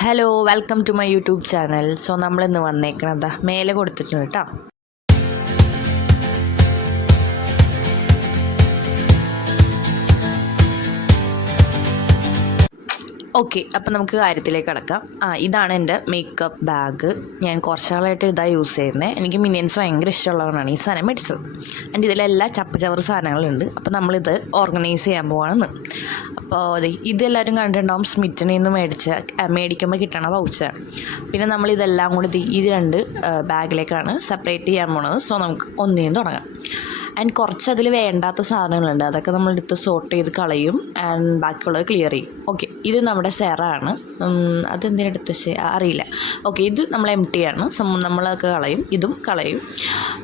Hello welcome to my YouTube channel. So നമ്മളിന്ന് വന്നേക്കണതാ മേലെ കൊടുത്തിട്ടുണ്ട് കേട്ടോ. ഓക്കെ, അപ്പം നമുക്ക് കാര്യത്തിലേക്ക് കടക്കാം. ഇതാണ് എൻ്റെ മേക്കപ്പ് ബാഗ്. ഞാൻ കുറച്ച് നാളായിട്ട് ഇതാണ് യൂസ് ചെയ്യുന്നത്. എനിക്ക് മിനിയൻസ് ഭയങ്കര ഇഷ്ടമുള്ളവരാണ് ഈ സാധനം മേടിച്ചത്. എൻ്റെ ഇതിലെല്ലാം ചവറ് സാധനങ്ങളുണ്ട്. അപ്പോൾ നമ്മളിത് ഓർഗനൈസ് ചെയ്യാൻ പോവാണെന്ന്. അപ്പോൾ അതെ, ഇതെല്ലാവരും കണ്ടിട്ടുണ്ടാവും. സ്മിറ്റനിൽ നിന്ന് മേടിക്കുമ്പോൾ കിട്ടണ പൗച്ചാണ്. പിന്നെ നമ്മളിതെല്ലാം കൂടി ഈ രണ്ട് ബാഗിലേക്കാണ് സെപ്പറേറ്റ് ചെയ്യാൻ പോണത്. സോ നമുക്ക് ഒന്നേന്ന് തുടങ്ങാം. ആൻഡ് കുറച്ച് അതിൽ വേണ്ടാത്ത സാധനങ്ങളുണ്ട്, അതൊക്കെ നമ്മളെടുത്ത് സോർട്ട് ചെയ്ത് കളയും. ആൻഡ് ബാക്കിയുള്ളത് ക്ലിയർ ചെയ്യും. ഓക്കെ, ഇത് നമ്മുടെ സെറാണ്. അതെന്തിനെടുത്ത് അറിയില്ല. ഓക്കെ, ഇത് നമ്മൾ empty ആണ്. നമ്മളൊക്കെ കളയും, ഇതും കളയും.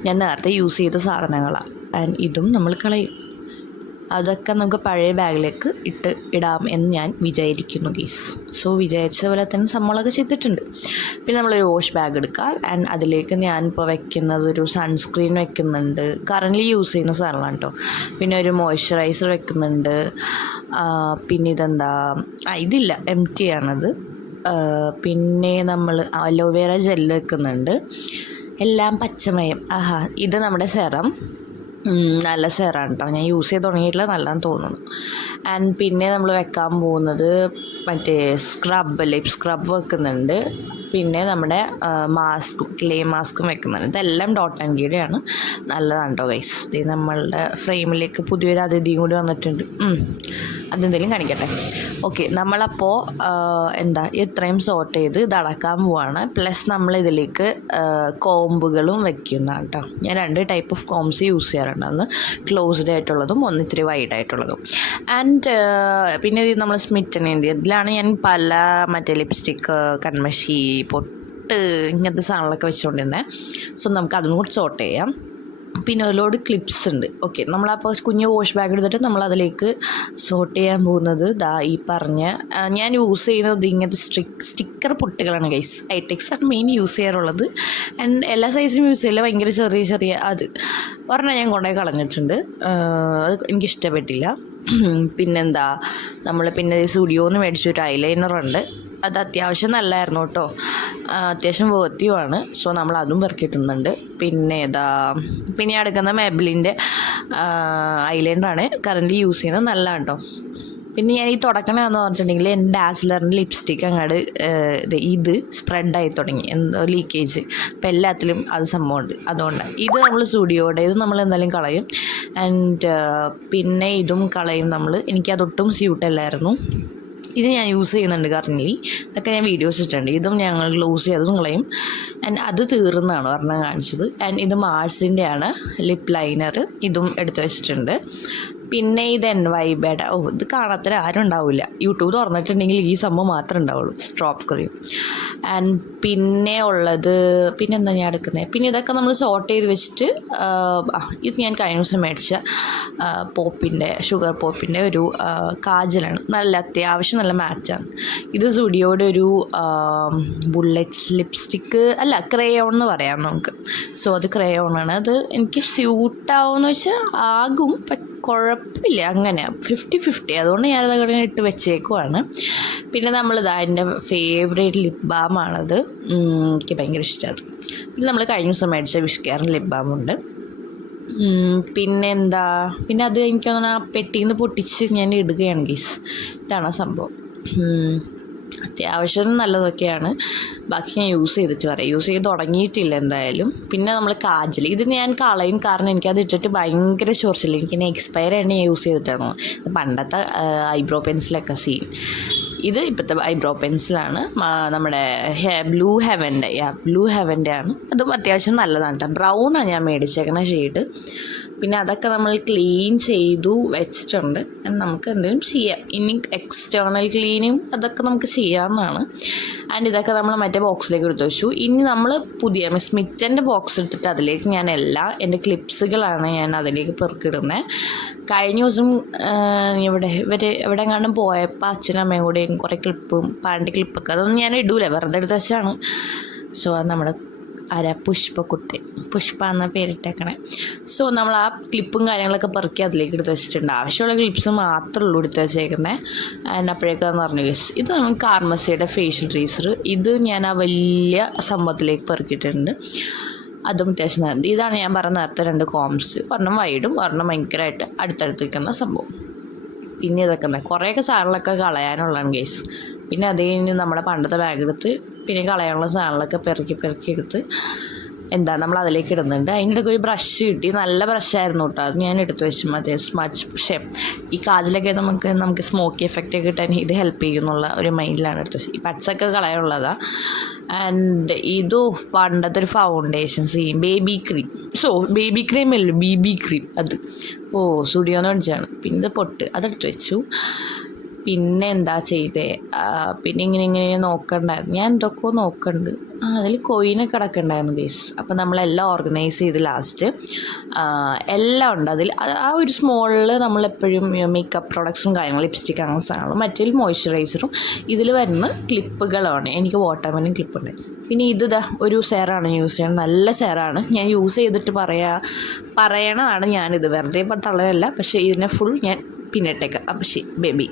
ഞാൻ നേരത്തെ യൂസ് ചെയ്ത സാധനങ്ങളാണ്. ആൻഡ് ഇതും നമ്മൾ കളയും. അതൊക്കെ നമുക്ക് പഴയ ബാഗിലേക്ക് ഇടാം എന്ന് ഞാൻ വിചാരിക്കുന്നു ഗീസ്. സോ വിചാരിച്ച പോലെ തന്നെ നമ്മളൊക്കെ ചെയ്തിട്ടുണ്ട്. പിന്നെ നമ്മളൊരു വാഷ് ബാഗ് എടുക്കാം. ആൻഡ് അതിലേക്ക് ഞാനിപ്പോൾ വെക്കുന്നത് ഒരു സൺസ്ക്രീൻ വെക്കുന്നുണ്ട്. കറൻ്റ്ലി യൂസ് ചെയ്യുന്ന സാധനമാണ് കേട്ടോ. പിന്നെ ഒരു മോയ്സ്ചറൈസർ വെക്കുന്നുണ്ട്. പിന്നെ ഇതെന്താ, ഇതില്ല, empty ആണത്. പിന്നെ നമ്മൾ അലോവേറ ജെല്ല് വെക്കുന്നുണ്ട്. എല്ലാം പച്ചമയം. ഇത് നമ്മുടെ സെറം. നല്ല സെറാണ് കേട്ടോ. ഞാൻ യൂസ് ചെയ്ത് തുടങ്ങിയിട്ടില്ല, നല്ലതെന്ന് തോന്നുന്നു. ആൻഡ് പിന്നെ നമ്മൾ വെക്കാൻ പോകുന്നത് മറ്റേ ലിപ് സ്ക്രബ് വെക്കുന്നുണ്ട്. പിന്നെ നമ്മുടെ ക്ലേ മാസ്കും വെക്കുന്നുണ്ട്. ഇതെല്ലാം ഡോട്ട് ആൻഡ് ഗിയുടെയാണ്. നല്ലതാണ് കേട്ടോ ഗൈസ്. ഇത് നമ്മളുടെ ഫ്രെയിമിലേക്ക് പുതിയൊരു അതിഥിയും കൂടി വന്നിട്ടുണ്ട്. അതെന്തെങ്കിലും കാണിക്കട്ടെ. ഓക്കെ, നമ്മളപ്പോൾ ഇത്രയും സോർട്ട് ചെയ്ത് ഇതടക്കാൻ പോവാണ്. പ്ലസ് നമ്മളിതിലേക്ക് കോമ്പുകളും വെക്കുന്നതാണ് കേട്ടോ. ഞാൻ 2 ടൈപ്പ് ഓഫ് കോംസ് യൂസ് ചെയ്യാറുണ്ട്. ഒന്ന് ക്ലോസ്ഡ് ആയിട്ടുള്ളതും ഒന്ന് ഇത്തിരി വൈഡ് ആയിട്ടുള്ളതും. ആൻഡ് പിന്നെ ഇത് നമ്മൾ സ്മിറ്റനിൻ്റെ ഇതിലാണ് ഞാൻ പല മറ്റേ ലിപ്സ്റ്റിക്ക്, കൺമഷി, പൊട്ട്, ഇങ്ങനത്തെ സാധനങ്ങളൊക്കെ വെച്ചുകൊണ്ടിരുന്നത്. സോ നമുക്ക് അതും കൂടി സോർട്ട് ചെയ്യാം. പിന്നെ ഒരുപാട് ക്ലിപ്സ് ഉണ്ട്. ഓക്കെ, നമ്മളപ്പോൾ കുഞ്ഞ് വാഷ് ബാഗ് എടുത്തിട്ട് നമ്മളതിലേക്ക് സോർട്ട് ചെയ്യാൻ പോകുന്നത് ഈ പറഞ്ഞ ഞാൻ യൂസ് ചെയ്യുന്നത് ഇങ്ങനത്തെ സ്റ്റിക്കർ പൊട്ടുകളാണ് ഗൈസ്. ഐടെക്സ് ആണ് മെയിൻ യൂസ് ചെയ്യാറുള്ളത്. ആൻഡ് എല്ലാ സൈസും യൂസ് ചെയ്യില്ല, ഭയങ്കര ചെറിയ അത് ഒരെണ്ണം ഞാൻ കൊണ്ടുപോയി കളഞ്ഞിട്ടുണ്ട്. അത് എനിക്കിഷ്ടപ്പെട്ടില്ല. പിന്നെന്താ, നമ്മൾ പിന്നെ സ്റ്റുഡിയോന്ന് മേടിച്ചൊരു ഐലൈനറുണ്ട്. അത് അത്യാവശ്യം നല്ലതായിരുന്നു കേട്ടോ. അത്യാവശ്യം വേർത്തിയുമാണ്. സോ നമ്മൾ അതും പെറുക്കിയിട്ടുന്നുണ്ട്. പിന്നെ അടുക്കുന്ന മെബിലിൻ്റെ ഐലൈനറാണ് കറൻ്റ് യൂസ് ചെയ്യുന്നത്. നല്ലതാണ് കേട്ടോ. പിന്നെ ഞാൻ ഈ തുടക്കണമെന്ന് പറഞ്ഞിട്ടുണ്ടെങ്കിൽ എൻ്റെ ഡാസ്ലറിൻ്റെ ലിപ്സ്റ്റിക്ക് അങ്ങോട്ട് ഇത് സ്പ്രെഡായി തുടങ്ങി, എന്തോ ലീക്കേജ്. അപ്പം എല്ലാത്തിലും അത് സംഭവമുണ്ട്. അതുകൊണ്ട് ഇത് നമ്മൾ സ്റ്റുഡിയോയുടെ ഇത് നമ്മൾ എന്തായാലും കളയും. ആൻഡ് പിന്നെ ഇതും കളയും നമ്മൾ. എനിക്കതൊട്ടും സ്യൂട്ടല്ലായിരുന്നു. ഇത് ഞാൻ യൂസ് ചെയ്യുന്നുണ്ട് കറൻ്റ്ലി. ഇതൊക്കെ ഞാൻ വീഡിയോസ് ഇട്ടിട്ടുണ്ട്. ഇതും ഞങ്ങൾ യൂസ് ചെയ്തതും കളയും. ആൻഡ് അത് തീർന്നാണ് ഒരെണ്ണം കാണിച്ചത്. ആൻഡ് ഇത് മാർസിൻ്റെ ആണ് ലിപ്പ് ലൈനർ. ഇതും എടുത്ത് വെച്ചിട്ടുണ്ട്. പിന്നെ ഇത് NYBയുടെ ഇത് കാണാത്ത ആരും ഉണ്ടാവില്ല. യൂട്യൂബ് തുറന്നിട്ടുണ്ടെങ്കിൽ ഈ സംഭവം മാത്രമേ ഉണ്ടാവുള്ളൂ, സ്ട്രോപ്പ് ക്രീം. ആൻഡ് പിന്നെ ഉള്ളത് പിന്നെന്താ ഞാൻ എടുക്കുന്നത്, പിന്നെ ഇതൊക്കെ നമ്മൾ സോർട്ട് ചെയ്ത് വെച്ചിട്ട് ഇത് ഞാൻ കഴിഞ്ഞ ദിവസം മേടിച്ച ഷുഗർ പോപ്പിൻ്റെ ഒരു കാജലാണ്. നല്ല അത്യാവശ്യം നല്ല മാച്ചാണ്. ഇത് സ്റ്റുഡിയോയുടെ ഒരു ബുള്ളറ്റ്സ് ലിപ്സ്റ്റിക്ക് അല്ല, ക്രയോൺ എന്ന് പറയാം നമുക്ക്. സോ അത് ക്രയോണാണ്. അത് എനിക്ക് സ്യൂട്ടാവുമെന്ന് വെച്ചാൽ ആകും, കുഴപ്പമില്ല, അങ്ങനെ 50-50. അതുകൊണ്ട് ഞാനത് അങ്ങനെ ഇട്ട് വെച്ചേക്കുവാണ്. പിന്നെ എൻ്റെ ഫേവറേറ്റ് ലിപ് ബാമാണത്. എനിക്ക് ഭയങ്കര ഇഷ്ടമാണ്. പിന്നെ നമ്മൾ കഴിഞ്ഞ ദിവസം മേടിച്ച വിഷ്കെയറിൻ്റെ ലിപ് ബാമുണ്ട്. പിന്നെ അത് എനിക്ക് തോന്നുന്നു ആ പെട്ടിയിൽ നിന്ന് പൊട്ടിച്ച് ഞാൻ ഇടുകയാണ് ഗീസ്. ഇതാണ് സംഭവം. അത്യാവശ്യം നല്ലതൊക്കെയാണ്. ബാക്കി ഞാൻ യൂസ് ചെയ്ത് തുടങ്ങിയിട്ടില്ല എന്തായാലും. പിന്നെ നമ്മൾ കാജൽ, ഇത് ഞാൻ കളയും, കാരണം എനിക്കത് ഇട്ടിട്ട് ഭയങ്കര ചൊറിച്ചില്ല. എനിക്കിനി എക്സ്പയർ ആയിട്ട് ഞാൻ യൂസ് ചെയ്തിട്ടാണ്. പണ്ടത്തെ ഐബ്രോ പെൻസിലൊക്കെ ഇത് ഇപ്പോഴത്തെ ഐബ്രോ പെൻസിലാണ്. നമ്മുടെ ബ്ലൂ ഹെവൻ്റെ ആണ്. അതും അത്യാവശ്യം നല്ലതാണ് കേട്ടോ. ബ്രൗണാണ് ഞാൻ മേടിച്ചേക്കുന്ന ഷെയ്ഡ്. പിന്നെ അതൊക്കെ നമ്മൾ ക്ലീൻ ചെയ്തു വെച്ചിട്ടുണ്ട്. നമുക്ക് എന്തെങ്കിലും ചെയ്യാം. ഇനി എക്സ്റ്റേണൽ ക്ലീനിങ് അതൊക്കെ നമുക്ക് ചെയ്യാവുന്നതാണ്. ആൻഡ് ഇതൊക്കെ നമ്മൾ മറ്റേ ബോക്സിലേക്ക് എടുത്ത് വെച്ചു. ഇനി നമ്മൾ പുതിയ സ്മിറ്റൻ്റെ ബോക്സ് എടുത്തിട്ട് അതിലേക്ക് ഞാൻ എൻ്റെ ക്ലിപ്സുകളാണ് ഞാൻ അതിലേക്ക് പെറുക്കിടുന്നത്. കഴിഞ്ഞ ദിവസം എവിടെയെങ്ങാണ്ടും പോയപ്പോൾ അച്ഛനും അമ്മയും കൂടെയും കുറേ ക്ലിപ്പും പാൻറ് ക്ലിപ്പൊക്കെ അതൊന്നും ഞാൻ ഇടൂല, വെറുതെ എടുത്ത് വെച്ചാണ്. സോ അത് നമ്മുടെ ആരാ പുഷ്പ എന്ന പേരിട്ടേക്കണേ. സോ നമ്മൾ ആ ക്ലിപ്പും കാര്യങ്ങളൊക്കെ പെറുക്കി അതിലേക്ക് എടുത്ത് വെച്ചിട്ടുണ്ട്. ആവശ്യമുള്ള ക്ലിപ്സ് മാത്രമേ ഉള്ളൂ എടുത്ത് വെച്ചേക്കുന്നത്. ആൻഡ് അപ്പോഴേക്കാന്ന് പറഞ്ഞു ഗൈസ്, ഇത് നമ്മൾ കാർമസിയുടെ ഫേഷ്യൽ ട്രീസർ. ഇത് ഞാൻ ആ വലിയ സംഭവത്തിലേക്ക് പെറുക്കിയിട്ടുണ്ട്. അതും അത്യാവശ്യം നല്ല. ഇതാണ് ഞാൻ പറഞ്ഞ നേരത്തെ 2 കോംസ്, ഒരെണ്ണം വൈഡും ഒരെണ്ണം ഭയങ്കരമായിട്ട് അടുത്തടുത്ത് നിൽക്കുന്ന സംഭവം. പിന്നെ ഇതൊക്കെ തന്നെ കുറേയൊക്കെ സാധനങ്ങളൊക്കെ കളയാനുള്ളതാണ് ഗൈസ്. പിന്നെ അത് കഴിഞ്ഞ് നമ്മുടെ പണ്ടത്തെ ബാഗ് എടുത്ത് പിന്നെ കളയാനുള്ള സാധനങ്ങളൊക്കെ പെറുക്കി എടുത്ത് നമ്മൾ അതിലേക്ക് ഇടുന്നുണ്ട്. അതിനിടയ്ക്ക് ഒരു ബ്രഷ് കിട്ടി, നല്ല ബ്രഷായിരുന്നു കേട്ടോ. അത് ഞാൻ എടുത്ത് വെച്ചു. മറ്റേ സ്മച്ച്. പക്ഷേ ഈ കാജിലൊക്കെ നമുക്ക് സ്മോക്കി എഫക്റ്റ് ഒക്കെ കിട്ടാൻ ഇത് ഹെൽപ്പ് ചെയ്യുന്നുള്ള ഒരു മൈൻഡിലാണ് എടുത്ത് വെച്ചത്. ഈ പച്ചൊക്കെ കളയാനുള്ളതാണ്. ആൻഡ് ഇത് പണ്ടത്തെ ഒരു foundation baby cream. Baby cream അല്ലേ, BB ക്രീം. അത് സ്റ്റുഡിയോന്ന് മേടിച്ചാണ്. പിന്നെ ഇത് പൊട്ട് അതെടുത്ത് വെച്ചു. പിന്നെ എന്താ ചെയ്തേ, പിന്നെ ഇങ്ങനെ നോക്കണ്ടായിരുന്നു. ഞാൻ എന്തൊക്കെയോ നോക്കണ്ട്. അതിൽ കോയിനൊക്കെ കിടക്കണ്ടായിരുന്നു ഗൈസ്. അപ്പം നമ്മളെല്ലാം ഓർഗനൈസ് ചെയ്ത് ലാസ്റ്റ് എല്ലാം ഉണ്ട് അതിൽ. ആ ഒരു സ്മോളിൽ നമ്മളെപ്പോഴും മേക്കപ്പ് പ്രോഡക്ട്സും കാര്യങ്ങളും, ലിപ്സ്റ്റിക് അങ്ങനെ സാധനങ്ങളും, മറ്റേ മോയ്സ്ചറൈസറും. ഇതിൽ വരുന്ന ക്ലിപ്പുകളാണ്. എനിക്ക് വാട്ടർമെലൻ ക്ലിപ്പുണ്ട്. പിന്നെ ഒരു സെറാണ് യൂസ് ചെയ്യുന്നത്. നല്ല സെറാണ്. ഞാൻ യൂസ് ചെയ്തിട്ട് പറയണതാണ് ഞാനിത്. വെറുതെ തള്ളയല്ല. പക്ഷേ ഇതിനെ ഫുൾ ഞാൻ പിന്നിട്ടേക്കാം. അപ്പം ശരി ബേബി.